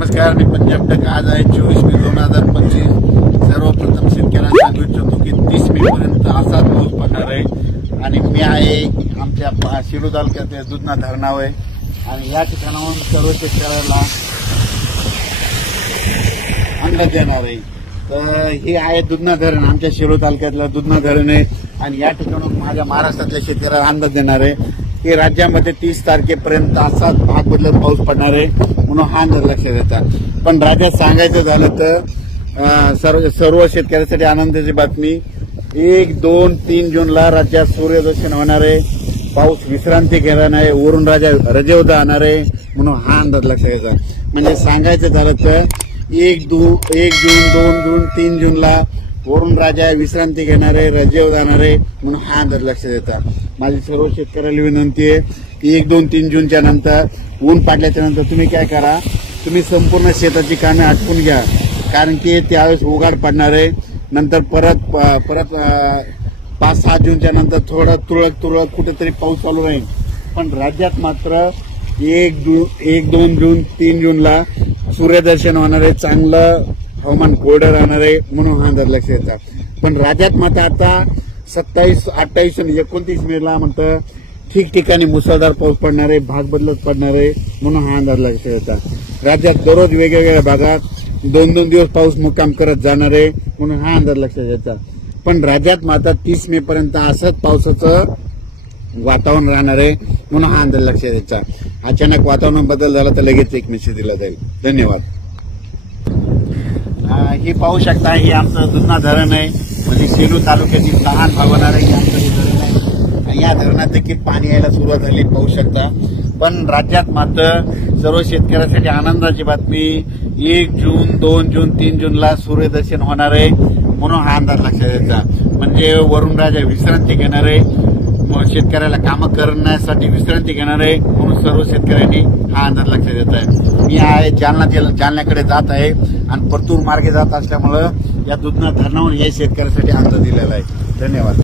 नमस्कार, मी पंजाब तक आज आहे 24 मे 2025। सर्वप्रथम शेतकऱ्यांना सांगू इच्छितो की 30 मे पर्यंत असाच पाऊस पडणार आहे आणि मी आहे आमच्या शिरू तालुक्यातील दुधना धरणावर आणि या ठिकाणाहून सर्व शेतकऱ्याला अंदाज देणार आहे। तर हे आहे दुधना धरण, आमच्या शिरू तालुक्यातलं दुधना धरण आहे आणि या ठिकाणाहून माझ्या महाराष्ट्रातल्या शेतकऱ्याला अंदाज देणार आहे की राज्यामध्ये 30 तारखेपर्यंत असाच भाग बदलत पाऊस पडणार आहे म्हणून हा अंदाज लक्षात येतात। पण राज्यात सांगायचं झालं तर सर्व शेतकऱ्यांसाठी आनंदाची बातमी, 1, 2, 3 जूनला राज्यात सूर्यदर्शन होणार आहे, पाऊस विश्रांती घेणार नाही, वरून राजा रजेवर जाणार आहे म्हणून हा अंदाज लक्षात येतात। म्हणजे सांगायचं झालं तर 1 जून, 2 जून, 3 जूनला वरून राजा विश्रांती घेणार आहे, रजेवर जाणार आहे म्हणून हा अंदाज लक्षात येतात। माझी सर्व शेतकऱ्याला विनंती आहे 1, 2, 3 जूनच्या नंतर ऊन पाडल्याच्या नंतर तुम्ही काय करा, तुम्ही संपूर्ण शेताची कामे आटपून घ्या, कारण की त्यावेळेस उघाड पडणार आहे। नंतर परत 5-6 जूनच्या नंतर थोडं तुरळक कुठेतरी पाऊस चालू राहील। पण राज्यात मात्र 1, 2 जून, 3 जूनला सूर्यदर्शन होणार आहे, चांगलं हवामान कोरडं राहणार आहे म्हणून हा अंदाज लक्षात येतात। पण राज्यात मात्र आता 27, 28 आणि 29 मेला म्हणतं ठिकठिकाणी मुसळधार पाऊस पडणार आहे, भाग बदलत पडणार आहे म्हणून हा अंदाज लक्षात येतात। राज्यात दररोज वेगवेगळ्या भागात 2-2 दिवस पाऊस मुक्काम करत जाणार आहे म्हणून हा अंदाज लक्षात येतात। पण राज्यात मात्र 30 मे पर्यंत असंच पावसाचं वातावरण राहणार आहे म्हणून हा अंदाज लक्षात येतात। अचानक वातावरण बदल झाला तर लगेच एक मेसेज दिला जाईल। धन्यवाद। हे पाहू शकता, हे आमचं दुधना धरण आहे, म्हणजे सेलू तालुक्यातील लहान भाग होणार आहे आमचं हे धरण आहे आणि या धरणात देखील पाणी यायला सुरुवात झाली पाहू शकता। पण राज्यात मात्र सर्व शेतकऱ्यांसाठी आनंदाची बातमी, 1 जून, 2 जून, 3 जूनला सूर्यदर्शन होणार आहे म्हणून हा अंदाज लक्षात येतात। म्हणजे वरून राजा विश्रांती घेणार आहे, शेतकऱ्याला कामं करण्यासाठी विश्रांती घेणार आहे म्हणून सर्व शेतकऱ्यांनी हा अंदाज लक्षात येत आहे। मी आहे जालन्याकडे जात आहे आणि परतूर मार्गे जात असल्यामुळे या दुधना धरणावरून या शेतकऱ्यासाठी अंदाज दिलेला आहे। धन्यवाद।